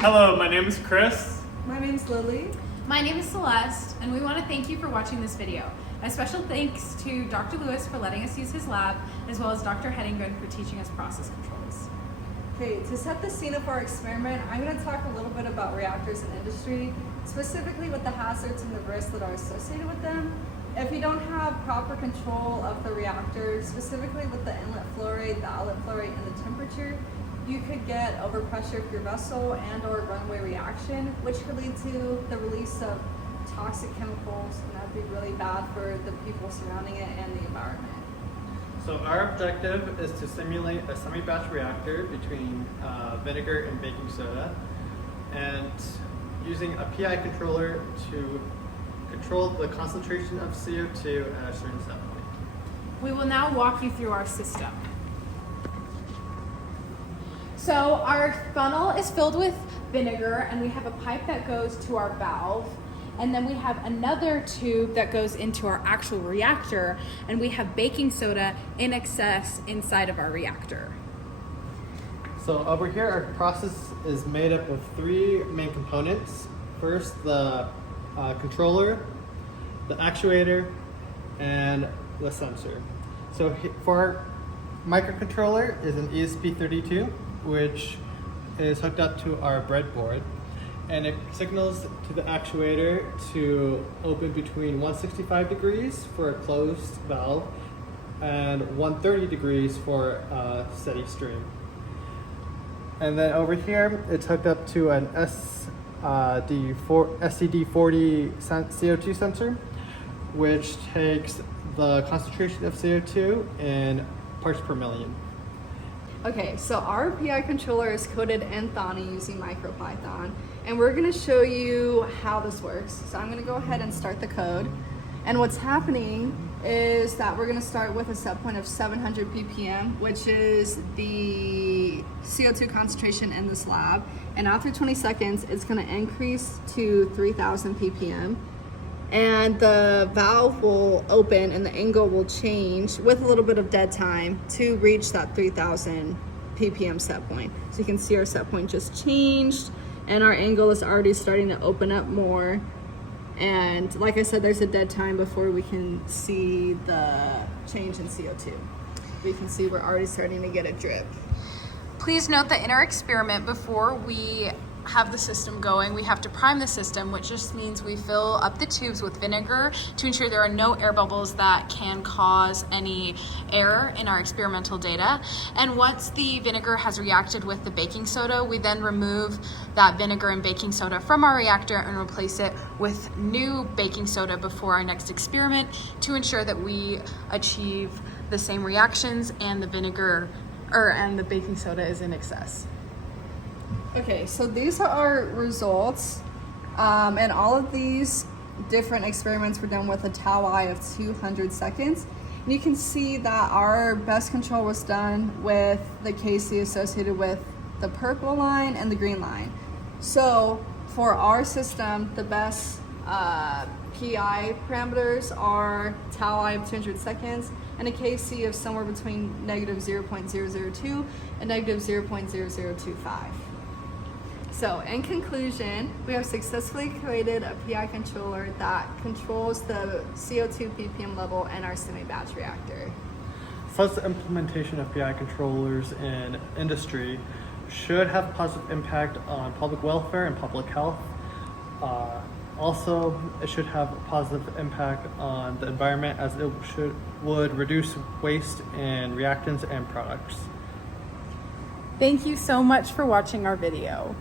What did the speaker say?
Hello, my name is Chris. My name's Lily. My name is Celeste, and we want to thank you for watching this video. A special thanks to Dr. Lewis for letting us use his lab, as well as Dr. Heddingren for teaching us process controls. Okay, to set the scene of our experiment, I'm going to talk a little bit about reactors in industry, specifically with the hazards and the risks that are associated with them. If you don't have proper control of the reactor, specifically with the inlet flow rate, the outlet flow rate, and the temperature, you could get overpressure of your vessel and or runaway reaction, which could lead to the release of toxic chemicals, and that would be really bad for the people surrounding it and the environment. So our objective is to simulate a semi-batch reactor between vinegar and baking soda, and using a PI controller to control the concentration of CO2 at a certain set point. We will now walk you through our system. So our funnel is filled with vinegar, and we have a pipe that goes to our valve, and then we have another tube that goes into our actual reactor, and we have baking soda in excess inside of our reactor. So over here, our process is made up of three main components. First, the controller, the actuator, and the sensor. So for our microcontroller is an ESP32, which is hooked up to our breadboard, and it signals to the actuator to open between 165 degrees for a closed valve and 130 degrees for a steady stream. And then over here, it's hooked up to an SCD40 CO2 sensor, which takes the concentration of CO2 in parts per million. Okay, so our PI controller is coded in Thani using MicroPython, and we're going to show you how this works. So I'm going to go ahead and start the code. And what's happening is that we're going to start with a set point of 700 ppm, which is the CO2 concentration in this lab. And after 20 seconds, it's going to increase to 3000 ppm. And the valve will open and the angle will change with a little bit of dead time to reach that 3000 ppm set point. So you can see our set point just changed, and our angle is already starting to open up more. And like I said, there's a dead time before we can see the change in CO2. We can see we're already starting to get a drip. Please note that in our experiment, before we have the system going, we have to prime the system, which just means we fill up the tubes with vinegar to ensure there are no air bubbles that can cause any error in our experimental data. And once the vinegar has reacted with the baking soda, we then remove that vinegar and baking soda from our reactor and replace it with new baking soda before our next experiment to ensure that we achieve the same reactions and the vinegar and the baking soda is in excess. Okay, so these are our results, and all of these different experiments were done with a tau I of 200 seconds. And you can see that our best control was done with the KC associated with the purple line and the green line. So for our system, the best PI parameters are tau I of 200 seconds and a KC of somewhere between -0.002 and -0.0025. So in conclusion, we have successfully created a PI controller that controls the CO2 ppm level in our semi-batch reactor. Such implementation of PI controllers in industry should have a positive impact on public welfare and public health. Also, it should have a positive impact on the environment, as it would reduce waste in reactants and products. Thank you so much for watching our video.